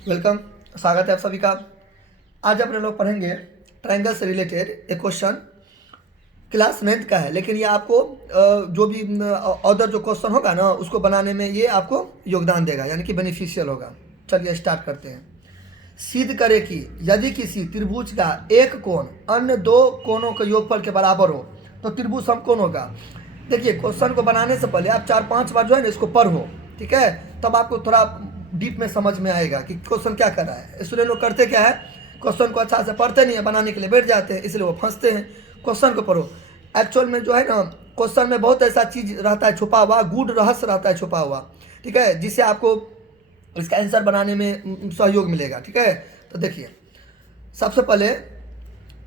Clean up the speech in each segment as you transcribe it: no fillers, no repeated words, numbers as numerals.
Welcome. स्वागत है आप सभी का। आज अपने लोग पढ़ेंगे ट्रायंगल से रिलेटेड एक क्वेश्चन। क्लास 9th का है, लेकिन ये आपको जो भी अदर जो क्वेश्चन होगा ना उसको बनाने में ये आपको योगदान देगा, यानी कि बेनिफिशियल होगा। चलिए स्टार्ट करते हैं। सिद्ध करें कि यदि किसी त्रिभुज का एक कोण अन्य दो कोणों के योगफल के बराबर हो तो त्रिभुज समकोण होगा। देखिए, क्वेश्चन को बनाने से पहले आप 4-5 बार जो है ना इसको पढ़ो, ठीक है? तब आपको थोड़ा डीप में समझ में आएगा कि क्वेश्चन क्या कर रहा है। स्टूडेंट लोग करते क्या है, क्वेश्चन को अच्छा से पढ़ते नहीं है, बनाने के लिए बैठ जाते हैं, इसलिए वो फंसते हैं। क्वेश्चन को पढ़ो। एक्चुअल में जो है ना क्वेश्चन में बहुत ऐसा चीज़ रहता है छुपा हुआ, गूढ़ रहस्य रहता है छुपा हुआ, ठीक है, जिससे आपको इसका आंसर बनाने में सहयोग मिलेगा, ठीक है? तो देखिए, सबसे पहले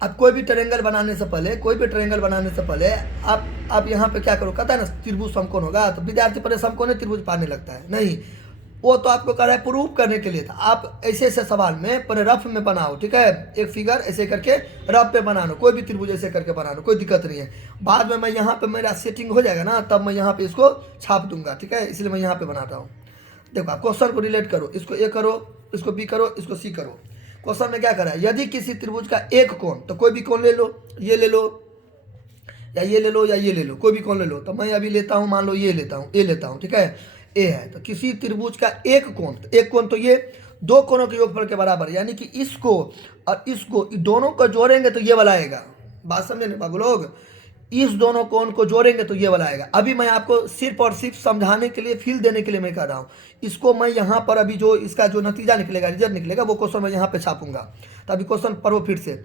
आप कोई भी ट्रायंगल बनाने से पहले आप यहाँ पे क्या करो, कहता है ना त्रिभुज समकोण होगा, तो विद्यार्थी पहले समकोण त्रिभुज पाने लगता है। नहीं, वो तो आपको कर रहा है प्रूव करने के लिए था। आप ऐसे ऐसे सवाल में पहले रफ में बनाओ, ठीक है? एक फिगर ऐसे करके रफ पे बना लो, कोई भी त्रिभुज ऐसे करके बना लो, कोई दिक्कत नहीं है। बाद में मैं यहाँ पे मेरा सेटिंग हो जाएगा ना, तब मैं यहाँ पे इसको छाप दूंगा, ठीक है? इसलिए मैं यहाँ पे बनाता हूँ। देखो, आप क्वेश्चन को रिलेट करो, इसको ए करो, इसको बी करो, इसको सी करो। क्वेश्चन में क्या करा है, यदि किसी त्रिभुज का एक कोण, तो कोई भी कोण ले लो, ये ले लो या ये ले लो या ये ले लो, कोई भी कोण ले लो। तो मैं अभी लेता हूँ, मान लो ये लेता हूँ, ए लेता हूँ, ठीक है? ए है, तो किसी त्रिभुज का एक कोण, तो एक कोण तो ये दो कोणों के योगफल के बराबर, यानी कि इसको और इसको दोनों को जोड़ेंगे तो ये वाला आएगा। बात समझे ना बाबू लोग? इस दोनों कोण को जोड़ेंगे तो ये वाला आएगा। अभी मैं आपको सिर्फ और सिर्फ समझाने के लिए, फील देने के लिए मैं कर रहा हूँ। इसको मैं यहाँ पर अभी जो इसका जो नतीजा निकलेगा, रिजल्ट निकलेगा, वो क्वेश्चन मैं यहाँ पे छापूंगा। तो अभी क्वेश्चन पढ़ो फिर से।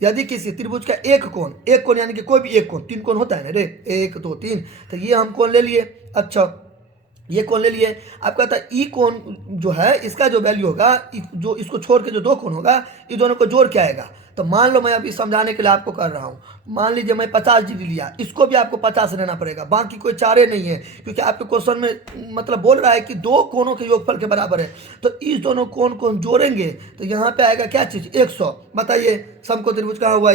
यदि किसी त्रिभुज का एक कोण यानी कि कोई भी एक कोण, 3 कोण होता है ना रे, 1 2 3, तो ये हम कोण ले लिए। अच्छा, ये कोण ले लिए। आप कहता है ई कोण जो है इसका जो वैल्यू होगा, जो इसको छोड़ के जो दो कोण होगा, ये दोनों को जोड़ के आएगा। तो मान लो मैं अभी समझाने के लिए आपको कर रहा हूँ, मान लीजिए मैं 50 डिग्री लिया, इसको भी आपको 50 लेना पड़ेगा, बाकी कोई चारे नहीं है, क्योंकि आपके क्वेश्चन में मतलब बोल रहा है कि दो कोणों के योगफल के बराबर है। तो इस दोनों कोण को हम जोड़ेंगे तो यहाँ पे आएगा क्या चीज़, 100। बताइए समकोण त्रिभुज कहाँ हुआ?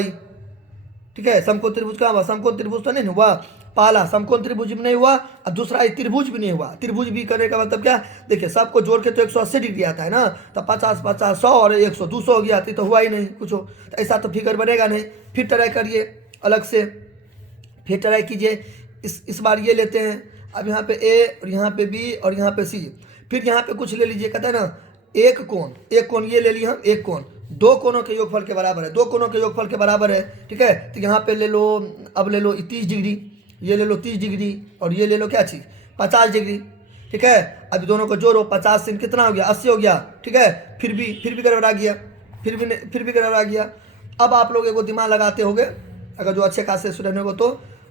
ठीक है, समकोण त्रिभुज कहाँ हुआ? समकोण त्रिभुज तो नहीं हुआ। पहला समकोण त्रिभुज भी नहीं हुआ और दूसरा त्रिभुज भी नहीं हुआ। त्रिभुज भी करने का मतलब क्या, देखिए सबको जोड़ के तो 180 डिग्री आता है ना, तो 50 50 100 और 100 200 हो गया, तो हुआ ही नहीं कुछ। तो ऐसा तो फिगर बनेगा नहीं। फिर ट्राई करिए अलग से, फिर ट्राई कीजिए। इस बार ये लेते हैं, अब यहाँ पे ए और यहाँ पे बी और यहाँ पे सी, फिर यहाँ पे कुछ ले लीजिए, कहते हैं ना एक कोण ये ले लिए हम, एक कोण दो कोणों के योगफल के बराबर है, दो कोणों के योगफल के बराबर है, ठीक है? तो यहाँ पे ले लो, अब ले लो 30 डिग्री, ये ले लो 30 डिग्री और ये ले लो क्या चीज़, 50 डिग्री, ठीक है? अब दोनों को जोड़ो, 50 से कितना हो गया, 80 हो गया, ठीक है? फिर भी गड़बड़ा गया, फिर भी गड़बड़ा गया। अब आप लोग एगो दिमाग लगाते होगे, अगर जो अच्छे खासे स्टूडेंट होंगे तो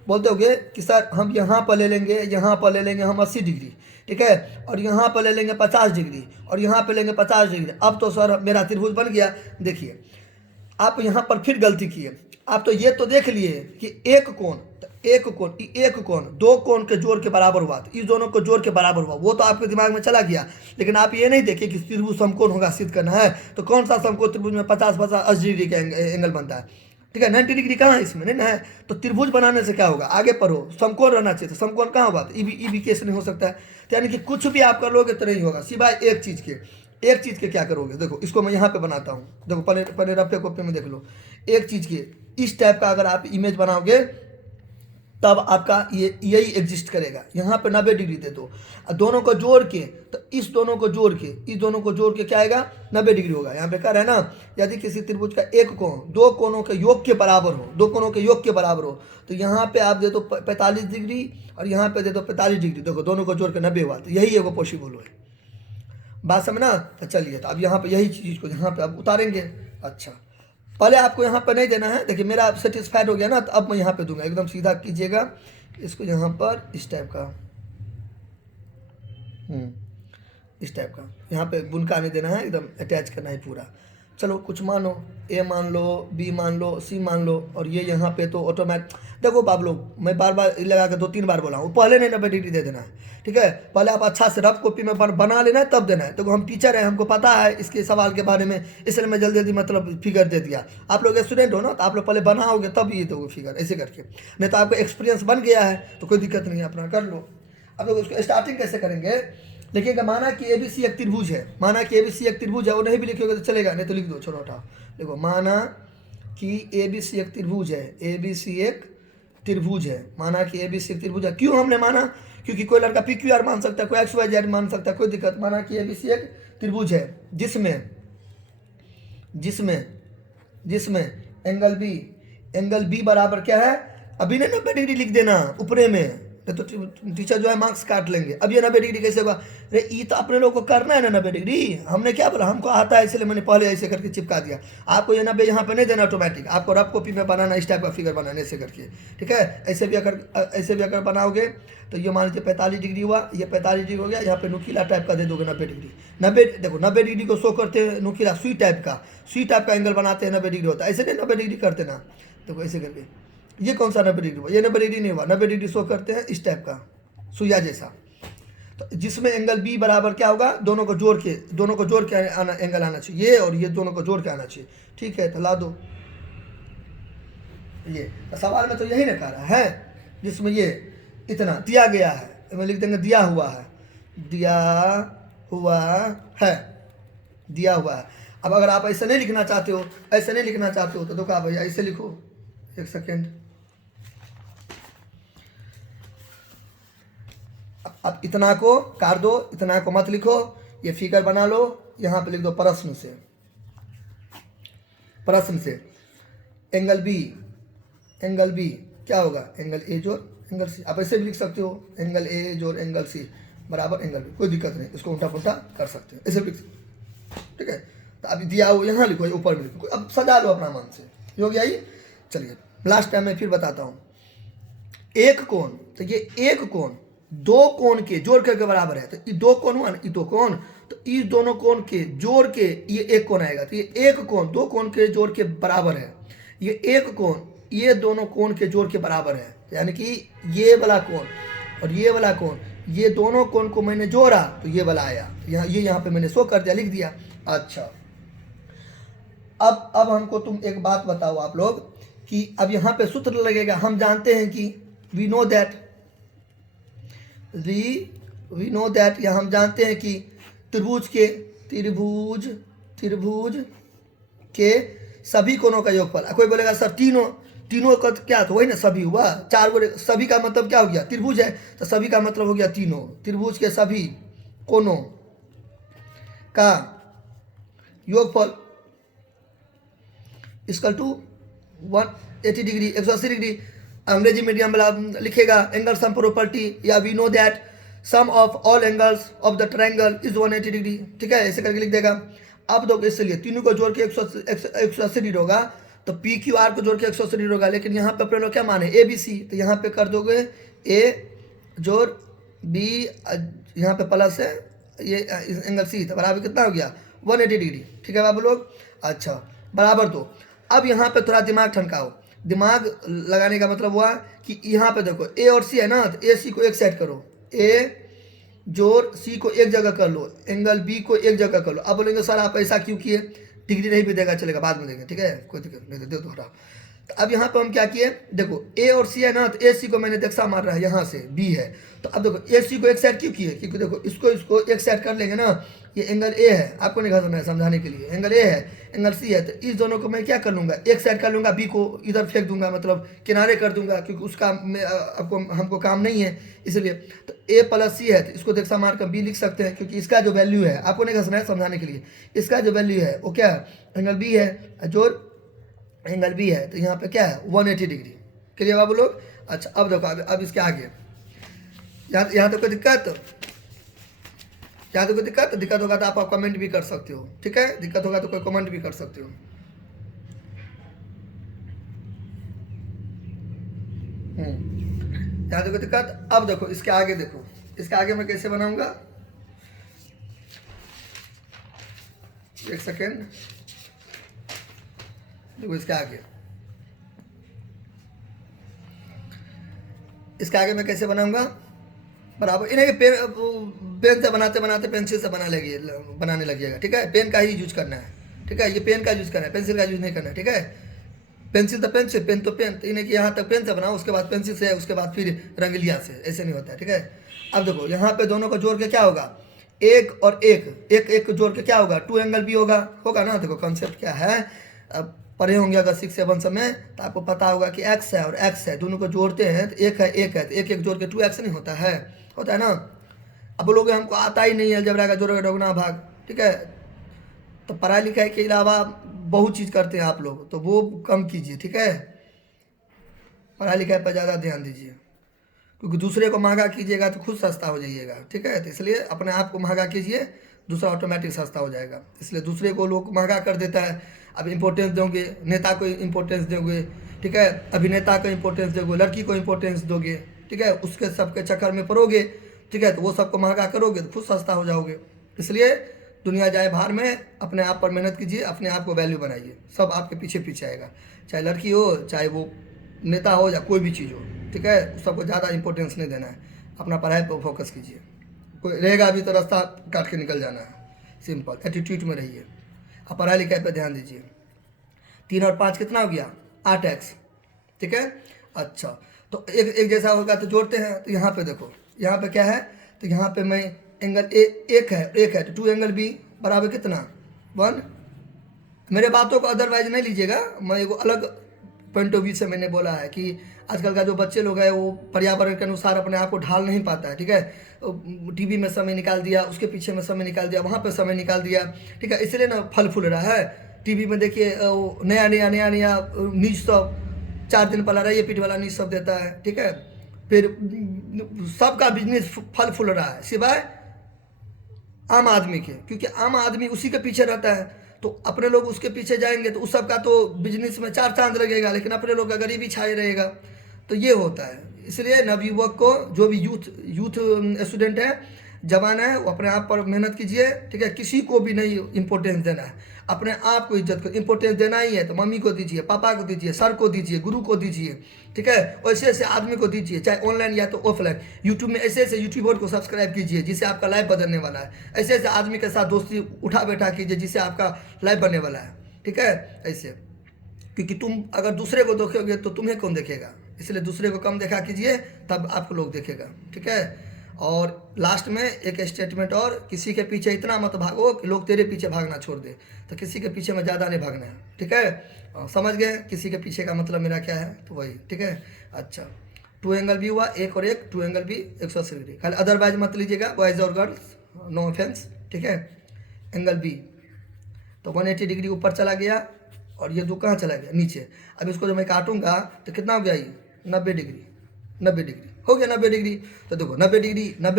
बोलते होगे कि सर हम यहाँ पर ले लेंगे, यहाँ पर ले लेंगे हम 80 डिग्री, ठीक है, और यहाँ पर ले लेंगे 50 डिग्री और यहाँ पर लेंगे 50 डिग्री। अब तो सर मेरा त्रिभुज बन गया। देखिए, आप यहाँ पर फिर गलती किए। आप तो ये तो देख लिए कि एक कोण दो कोण के जोड़ के बराबर हुआ, तो इस दोनों को जोड़ के बराबर हुआ, वो तो आपके दिमाग में चला गया। लेकिन आप ये नहीं देखिए कि त्रिभुज समकोण होगा, सिद्ध करना है तो कौन सा समकोण त्रिभुज में 50 50 80 डिग्री का एंगल बनता है, ठीक है? 90 डिग्री कहाँ है इसमें, नहीं ना है। तो त्रिभुज बनाने से क्या होगा, आगे पढ़ो, समकोण रहना चाहिए। तो समकोण कहाँ होगा, तो ई भी केस नहीं हो सकता है। तो यानी कि कुछ भी आप कर लोगे तो नहीं होगा, सिवाय एक चीज़ के क्या करोगे। देखो, इसको मैं यहाँ पे बनाता हूँ, देखो पहले रफे कॉपी में देख लो। एक चीज़ के इस टाइप का अगर आप इमेज बनाओगे तब आपका ये यही एग्जिस्ट करेगा। यहाँ पे 90 डिग्री दे दो, दोनों को जोड़ के, तो इस दोनों को जोड़ के क्या आएगा, 90 डिग्री होगा। यहाँ पे कह रहा है ना, यदि किसी त्रिभुज का एक कोण दो कोणों के योग के बराबर हो, तो यहाँ पे आप दे दो 45 डिग्री और यहाँ पे दे दो 45 डिग्री, देखो दोनों को जोड़ के 90 हुआ, तो यही है वो पॉसिबल है। बात समझना? तो चलिए, तो अब यहाँ पे यही चीज़ को यहाँ पे अब उतारेंगे। अच्छा, पहले आपको यहाँ पर नहीं देना है। देखिए, मेरा सेटिस्फाइड हो गया ना, तो अब मैं यहाँ पे दूंगा, एकदम सीधा कीजिएगा इसको, यहाँ पर इस टाइप का, इस टाइप का यहाँ पे बुनका नहीं देना है, एकदम अटैच करना है पूरा। चलो, कुछ मानो, ए मान लो, बी मान लो, सी मान लो, और ये यहाँ पे तो ऑटोमेटिक। देखो बाब लोग, मैं बार बार लगा के 2-3 बार बोला हूँ, पहले नहीं 90 डिग्री दे देना है, ठीक है? पहले आप अच्छा से रफ कॉपी में बना लेना है, तब देना है। तो हम टीचर हैं, हमको पता है इसके सवाल के बारे में, इसलिए मैं जल्दी मतलब फिगर दे दिया। आप लोग स्टूडेंट हो ना, तो आप लोग पहले बनाओगे तब ये दोगे फिगर, ऐसे करके। नहीं तो आपको एक्सपीरियंस बन गया है तो कोई दिक्कत नहीं है, अपना कर लो। अब लोग उसको स्टार्टिंग कैसे करेंगे, लिखिएगा माना कि ए बी सी एक त्रिभुज है, माना कि ए बी सी एक त्रिभुज है, वो नहीं भी लिखिएगा तो चलेगा, नहीं तो लिख दो, छोड़ो हटाओ। देखो माना कि ए बी सी एक त्रिभुज है, ए बी सी एक त्रिभुज है, माना कि ए बी सी एक त्रिभुज है। क्यों हमने माना? क्योंकि कोई लड़का पी क्यू आर मान सकता है, कोई एक्स वाई जेड मान सकता है, कोई दिक्कत। माना कि ए बी सी एक त्रिभुज है जिसमें जिसमें जिसमें एंगल बी बराबर क्या है? अभी ना 90 डिग्री लिख देना ऊपरे में, नहीं तो टीचर जो है मार्क्स काट लेंगे। अब ये 90 डिग्री कैसे होगा? अरे ये तो अपने लोग को करना है ना 90 डिग्री, हमने क्या बोला, हमको आता है इसलिए मैंने पहले ऐसे करके चिपका दिया। आपको ये 90 यहाँ पे नहीं देना ऑटोमेटिक, आपको रफ कॉपी में बनाना, इस टाइप का फिगर बनाना ऐसे करके, ठीक है। ऐसे भी अगर बनाओगे तो ये मान लीजिए 45 डिग्री हुआ, ये 45 डिग्री हो गया, यहाँ पे नुकीला टाइप का दे दोगे 90 डिग्री। 90 देखो 90 डिग्री को शो करते हैं नुकीला, सुई टाइप का एंगल बनाते हैं, 90 डिग्री होता है। ऐसे नहीं 90 डिग्री करते ना, देखो ऐसे करके, ये कौन सा 90 डिग्री हुआ? ये 90 डिग्री नहीं हुआ, 90 डिग्री शो करते हैं इस टाइप का सुइया जैसा। तो जिसमें एंगल बी बराबर क्या होगा? दोनों को जोड़ के एंगल आना चाहिए, ये और ये दोनों को जोड़ के आना चाहिए, ठीक है। तो ला दो, ये सवाल में तो यही ना कह रहा है, जिसमें ये इतना दिया गया है, मैं लिख देंगे दिया हुआ है, दिया हुआ है। अब अगर आप ऐसे नहीं लिखना चाहते हो, तो देखो आप भैया ऐसे लिखो, एक सेकेंड। अब इतना को काट दो, इतना को मत लिखो, ये फिगर बना लो, यहाँ पे लिख दो प्रश्न से एंगल बी क्या होगा? एंगल ए जोड़ एंगल सी। आप ऐसे भी लिख सकते हो, एंगल ए जोड़ एंगल सी बराबर एंगल बी, कोई दिक्कत नहीं, इसको उल्टा पुल्टा कर सकते हैं, ऐसे भी लिख सकते हैं, ठीक है। तो अभी दिया हो यहाँ लिखो, ऊपर में लिखो, अब सजा लो अपना मन से, हो गया ये। चलिए लास्ट टाइम मैं फिर बताता हूँ। एक कोण, तो ये एक कोण दो कोण के जोड़ के बराबर है, तो ये दो कोण हुआ ना, ये दो कोण, तो इस दोनों कोण के जोड़ के ये एक कोण आएगा। तो ये एक कोण दो कोण के जोड़ के बराबर है, ये एक कोण ये दोनों कोण के जोड़ के बराबर है, यानी कि ये वाला कोण और ये वाला कोण, ये दोनों कोण को मैंने जोड़ा तो ये वाला आया, यहाँ पे मैंने शो कर दिया, लिख दिया। अच्छा, अब हमको तुम एक बात बताओ आप लोग कि अब यहाँ पे सूत्र लगेगा। हम जानते हैं कि वी नो दैट या हम जानते हैं कि त्रिभुज के सभी कोणों का योगफल। कोई बोलेगा सर तीनों का क्या? तो वही ना सभी हुआ, चार बोले सभी का मतलब क्या हो गया? त्रिभुज है तो सभी का मतलब हो गया तीनों। त्रिभुज के सभी कोणों का योगफल इक्वल टू 180 डिग्री, 180 डिग्री। अंग्रेजी मीडियम वाला लिखेगा एंगल सम प्रॉपर्टी, या we know that sum of all angles of the triangle is 180 degree, ठीक है, ऐसे करके लिख देगा। अब देखो इसलिए तीनों को जोड़ के 180 डिग्री होगा, तो पी क्यू आर को जोड़ के 180 डिग्री होगा। लेकिन यहाँ पे अपने लोग क्या माने? ए बी सी, तो यहाँ पे कर दोगे ए जोड़ बी, यहाँ पे प्लस है ये एंगल सी, तो बराबर कितना हो गया? 180 डिग्री, ठीक है बाबू लोग। अच्छा बराबर दो। अब यहाँ पे थोड़ा दिमाग ठनकाओ। दिमाग लगाने का मतलब हुआ कि यहाँ पे देखो ए और सी है ना, तो ए सी को एक साइड करो, ए जोड़ सी को एक जगह कर लो, एंगल बी को एक जगह कर लो। अब बोलेंगे सर आप ऐसा क्यों किए? डिग्री नहीं भी देगा चलेगा, बाद में देंगे, ठीक है, कोई दिक्कत नहीं, दे दो हटाओ। तो अब यहाँ पे हम क्या किए? देखो ए और सी है ना, तो ए सी को मैंने देखा मार रहा है, यहाँ से बी है, तो अब देखो ए सी को एक साइड क्यों किए? क्योंकि देखो इसको एक साइड कर लेंगे ना, ये एंगल ए है, आपको नहीं घसना है समझाने के लिए, एंगल ए है, एंगल सी है, तो इस दोनों को मैं क्या कर लूँगा? एक साइड कर लूँगा, बी को इधर फेंक दूंगा, मतलब किनारे कर दूंगा, क्योंकि उसका हमको काम नहीं है इसलिए। तो ए प्लस सी है, तो इसको देखा मार कर बी लिख सकते हैं, क्योंकि इसका जो वैल्यू है, आपको नहीं घसना है समझाने के लिए, इसका जो वैल्यू है वो क्या है? एंगल बी है, जोड़ एंगल बी है, तो यहाँ पे क्या है? 180 डिग्री। क्लियर बाबू लोग? अच्छा अब देखो, अब इसके आगे यहाँ तो कोई दिक्कत? दिक्कत होगा तो आप कमेंट भी कर सकते हो, ठीक है, दिक्कत होगा तो कोई कमेंट भी कर सकते हो। यहाँ देखो दिक्कत। अब देखो इसके आगे, देखो इसके आगे मैं कैसे बनाऊंगा, एक सेकेंड। देखो इसके आगे मैं कैसे बनाऊंगा बराबर, इन्हें पेन से बनाते पेंसिल से बनाने लगिएगा, ठीक है। पेन का ही यूज करना है, ठीक है, ये पेन का यूज करना है, पेंसिल का यूज नहीं करना है, ठीक है। पेंसिल तो पेंसिल, पेन तो पेन, तो इन्हें कि यहाँ तक पेन से बनाओ, उसके बाद पेंसिल से, उसके बाद फिर रंगलिया से, ऐसे नहीं होता है, ठीक है। अब देखो यहाँ पे दोनों को जोड़ के क्या होगा? एक और एक एक एक जोड़ के क्या होगा, 2 एंगल बी होगा ना। देखो कॉन्सेप्ट क्या है, अब पढ़े होंगे अगर 6-7 समय तो आपको पता होगा कि एक्स है और एक्स है, दोनों को जोड़ते हैं तो एक है तो एक एक जोड़ के 2x नहीं होता है ना। अब बोलोगे हमको आता ही नहीं है अलजेब्रा का जोड़ दोगुना भाग, ठीक है, तो पढ़ाई लिखाई के अलावा बहुत चीज़ करते हैं आप लोग, तो वो कम कीजिए, ठीक है। पढ़ाई लिखाई पर ज़्यादा ध्यान दीजिए, क्योंकि दूसरे को महंगा कीजिएगा तो खुद सस्ता हो जाइएगा, ठीक है। तो इसलिए अपने आप को महंगा कीजिए, दूसरा ऑटोमेटिक सस्ता हो जाएगा। इसलिए दूसरे को लोग महंगा कर देता है। अब इम्पोर्टेंस दोगे, नेता को इम्पोर्टेंस दोगे, ठीक है, अभिनेता को इम्पोर्टेंस दोगे, लड़की को इम्पोर्टेंस दोगे, ठीक है, उसके सबके चक्कर में पड़ोगे, ठीक है, तो वो सबको महंगा करोगे तो खुद सस्ता हो जाओगे। इसलिए दुनिया जाए बाहर में, अपने आप पर मेहनत कीजिए, अपने आप को वैल्यू बनाइए, सब आपके पीछे पीछे आएगा, चाहे लड़की हो, चाहे वो नेता हो, या कोई भी चीज़ हो, ठीक है। सबको ज़्यादा इंपॉर्टेंस नहीं देना है, अपना पढ़ाई पर फोकस कीजिए। कोई रहेगा भी तो रास्ता काट के निकल जाना है, सिंपल एटीट्यूड में रहिए। अब पढ़ाई लिखाई पर ध्यान दीजिए। 3 और 5 कितना हो गया, 8x, ठीक है। अच्छा, तो एक एक जैसा होगा तो जोड़ते हैं। तो यहाँ पे देखो, यहाँ पे क्या है, तो यहाँ पे मैं एंगल एक है तो 2 एंगल बी बराबर कितना, 1। मेरे बातों को अदरवाइज नहीं लीजिएगा, मैं एगो अलग पॉइंट ऑफ व्यू से मैंने बोला है कि आजकल का जो बच्चे लोग हैं वो पर्यावरण के अनुसार अपने आप को ढाल नहीं पाता है, ठीक है। टीवी में समय निकाल दिया, उसके पीछे में समय निकाल दिया, वहाँ पे समय निकाल दिया, ठीक है, इसलिए ना फल फूल रहा है। टीवी में देखिए नया न्यूज सब 4 दिन पहला रही है पीठ वाला न्यूज सब देता है, ठीक है। फिर सबका बिजनेस फल फूल रहा है सिवाय आम आदमी के, क्योंकि आम आदमी उसी के पीछे रहता है। तो अपने लोग उसके पीछे जाएंगे तो उस सब का तो बिजनेस में 4 चांद लगेगा, लेकिन अपने लोग का गरीबी छाए रहेगा। तो ये होता है। इसलिए नवयुवक को, जो भी यूथ स्टूडेंट है, जवान है, वो अपने आप पर मेहनत कीजिए, ठीक है। किसी को भी नहीं इम्पोर्टेंस देना है, अपने आप को इज्जत को इम्पोर्टेंस देना ही है तो मम्मी को दीजिए, पापा को दीजिए, सर को दीजिए, गुरु को दीजिए, ठीक है। ऐसे ऐसे आदमी को दीजिए, चाहे ऑनलाइन या तो ऑफलाइन। यूट्यूब में ऐसे ऐसे यूट्यूबर को सब्सक्राइब कीजिए जिससे आपका लाइफ बदलने वाला है। ऐसे ऐसे आदमी के साथ दोस्ती उठा बैठा कीजिए जिससे आपका लाइफ बनने वाला है, ठीक है। ऐसे, क्योंकि तुम अगर दूसरे को देखोगे तो तुम्हें कौन देखेगा, इसलिए दूसरे को कम देखा कीजिए, तब आपको लोग देखेगा, ठीक है। और लास्ट में एक स्टेटमेंट और, किसी के पीछे इतना मत भागो कि लोग तेरे पीछे भागना छोड़ दे। तो किसी के पीछे में ज़्यादा नहीं भागना है, ठीक है। समझ गए किसी के पीछे का मतलब मेरा क्या है, तो वही, ठीक है। अच्छा, 2 एंगल भी हुआ, एक और एक 2 एंगल भी 180 डिग्री, खाली अदरवाइज मत लीजिएगा, बॉयज और गर्ल्स, नो ऑफेंस, ठीक है। एंगल बी तो 180 डिग्री ऊपर चला गया और ये 2 कहाँ चला गया, नीचे। अब इसको जब मैं काटूंगा तो कितना हो गया, ये 90 डिग्री, 90 डिग्री हो गया, 90 डिग्री। तो देखो 90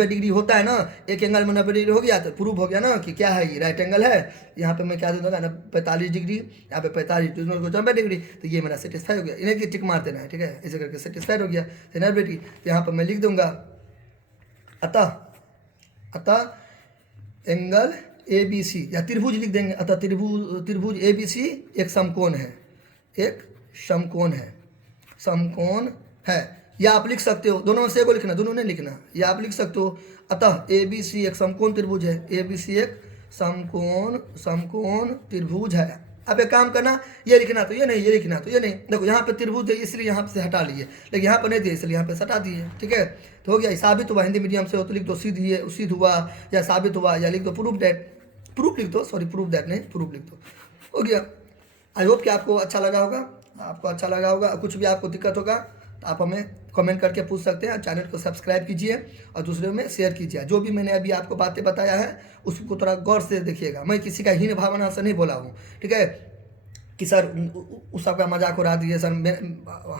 डिग्री होता है ना, एक एंगल में 90 डिग्री हो गया तो प्रूव हो गया ना कि क्या है, ये राइट एंगल है। यहाँ पे मैं क्या दे दूँगा ना, 45 डिग्री, यहाँ पे 45 डिग्री, 90 डिग्री, तो ये मेरा सेटिस्फाई हो गया। इन्हें की टिक मार देना है, ठीक है, ऐसे करके सेटिस्फाइड हो गया। तो 90 डिग्री, तो यहाँ पर मैं लिख दूँगा अतः एंगल ABC, या त्रिभुज लिख देंगे, अतः त्रिभुज ABC एक समकोण है, एक समकोण है। या आप लिख सकते हो, दोनों में से को लिखना, दोनों नहीं लिखना, या आप लिख सकते हो अतः ABC एक समकोण त्रिभुज है, ABC एक समकोण त्रिभुज है। अब एक काम करना, ये लिखना तो ये नहीं, ये लिखना तो ये नहीं। देखो यहाँ पे त्रिभुज है इसलिए यहाँ से हटा लिए, लेकिन यहाँ पर नहीं दिए इसलिए यहाँ पे हटा दिए, ठीक है। तो हो गया, साबित हुआ, हिंदी मीडियम से हो तो लिख दो सिद्ध हुआ, या साबित हुआ, या लिख दो प्रूफ लिख दो, सॉरी प्रूफ दैट नहीं, प्रूफ लिख दो, हो गया। आई होप कि आपको अच्छा लगा होगा, कुछ भी आपको दिक्कत होगा तो आप हमें कमेंट करके पूछ सकते हैं। चैनल को सब्सक्राइब कीजिए और दूसरों में शेयर कीजिए। जो भी मैंने अभी आपको बातें बताया है उसको थोड़ा गौर से देखिएगा। मैं किसी का हीन भावना से नहीं बोला हूँ, ठीक है, कि सर उस सबका मजाक उड़ा दिए, सर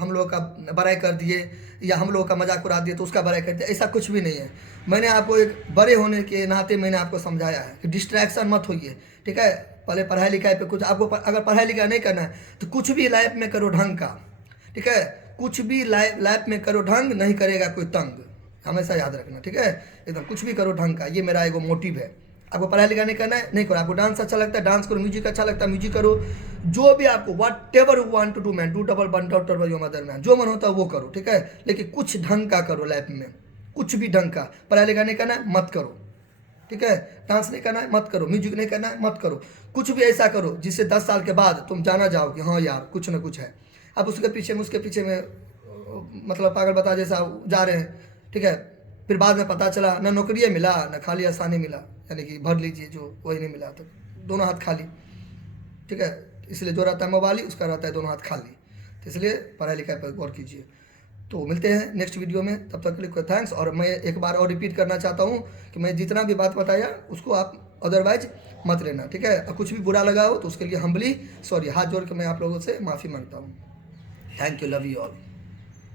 हम लोग का बड़ाई कर दिए, या हम लोग का मजाक उड़ा दिए तो उसका बड़ाई कर दिया, ऐसा कुछ भी नहीं है। मैंने आपको एक बड़े होने के नाते मैंने आपको समझाया है कि डिस्ट्रैक्शन मत होइए, ठीक है। पहले पढ़ाई लिखाई पे कुछ आपको अगर पढ़ाई लिखाई नहीं करना है तो कुछ भी लाइफ में करो ढंग का, ठीक है। कुछ भी लाइफ में करो ढंग, नहीं करेगा कोई तंग, हमेशा याद रखना, ठीक है। एकदम कुछ भी करो ढंग का, ये मेरा एगो मोटिव है। आपको पढ़ाई लिखाई नहीं करना है, नहीं करो। आपको डांस अच्छा लगता है, डांस करो। म्यूजिक अच्छा लगता है, म्यूजिक करो। जो भी आपको whatever you want to do man, do double one dot double your mother man, जो मन होता है वो करो, ठीक है। लेकिन कुछ ढंग का करो लाइफ में, कुछ भी ढंग का। पढ़ाई लिखाई नहीं करना है, मत करो, ठीक है। डांस नहीं करना है, मत करो। म्यूजिक नहीं करना है, मत करो। कुछ भी ऐसा करो जिससे 10 साल के बाद तुम जाना जाओ कि हाँ यार कुछ ना कुछ है। अब उसके पीछे में मतलब पागल बता जैसा जा रहे हैं, ठीक है। फिर बाद में पता चला ना नौकरी मिला ना खाली आसानी मिला, यानी कि भर लीजिए जो वही नहीं मिला, तो दोनों हाथ खाली। ठीक है, इसलिए जो रहता है मोबाइल ही उसका रहता है दोनों हाथ खाली। तो इसलिए पढ़ाई लिखाई पर गौर कीजिए। तो मिलते हैं नेक्स्ट वीडियो में, तब तक के लिए थैंक्स। और मैं एक बार और रिपीट करना चाहता हूँ कि मैं जितना भी बात बताया उसको आप अदरवाइज मत लेना, ठीक है। और कुछ भी बुरा लगा हो तो उसके लिए हम्बली सॉरी, हाथ जोड़ के मैं आप लोगों से माफ़ी मांगता हूँ। Thank you, love you all.